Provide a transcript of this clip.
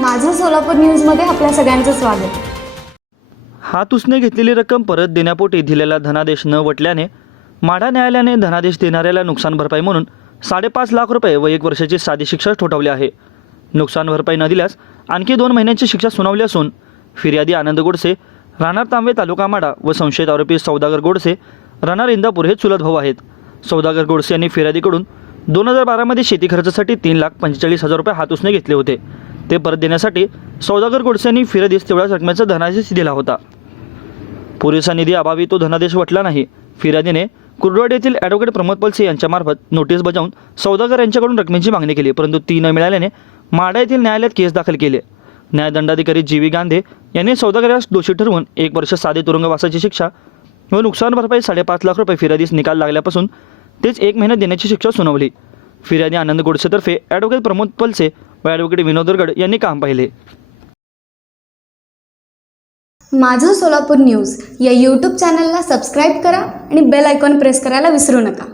माझं सोलापूर न्यूजमध्ये आपल्या सगळ्यांचं स्वागत. हात उसने घेतलेली रक्कम परत देण्यापोटी दिलेला धनादेश न वटल्याने माढा न्यायालयाने धनादेश देणाऱ्याला नुकसान भरपाई म्हणून साडेपाच लाख रुपये व एक वर्षाची साधी शिक्षा ठोठावली आहे. नुकसान भरपाई न दिल्यास आणखी दोन महिन्यांची शिक्षा सुनावली असून फिर्यादी आनंद गोडसे राहणार तांबे तालुका माडा व संशयित आरोपी सौदागर गोडसे राहणार इंदापूर हे चुलत भाऊ आहेत. सौदागर गोडसे यांनी फिर्यादीकडून दोन हजार बारामध्ये शेती खर्चासाठी तीन लाख पंचेचाळीस हजार रुपये हात उसने घेतले होते. ते परत देण्यासाठी सौदागर गोडसेंनी फिरदीस फिर्यादीस तेवढ्याच रकमेचा धनादेश दिला होता. पुरेसा निधी अभावी तो धनादेश वटला नाही. फिर्यादीने कुर्डवाड येथील ॲडव्होकेट प्रमोद पलसे यांच्यामार्फत नोटीस बजावून सौदागर यांच्याकडून रकमेची मागणी केली परंतु ती न मिळाल्याने माडा येथील न्यायालयात केस दाखल केली. न्यायदंडाधिकारी जी व्ही गांधे यांनी सौदागर यास दोषी ठरवून एक वर्ष साधे तुरुंगवासाची शिक्षा व नुकसान भरपाई साडेपाच लाख रुपये फिर्यादीस निकाल लागल्यापासून तेच एक महिना देण्याची शिक्षा सुनावली. फिर्यादी आनंद गोडसेतर्फे ॲडव्होकेट प्रमोद पलसे व ॲडव्होकेट विनोद दरगड यांनी काम पाहिले. माझं सोलापूर न्यूज या यूट्यूब चॅनलला सबस्क्राईब करा आणि बेल आयकॉन प्रेस करायला विसरू नका.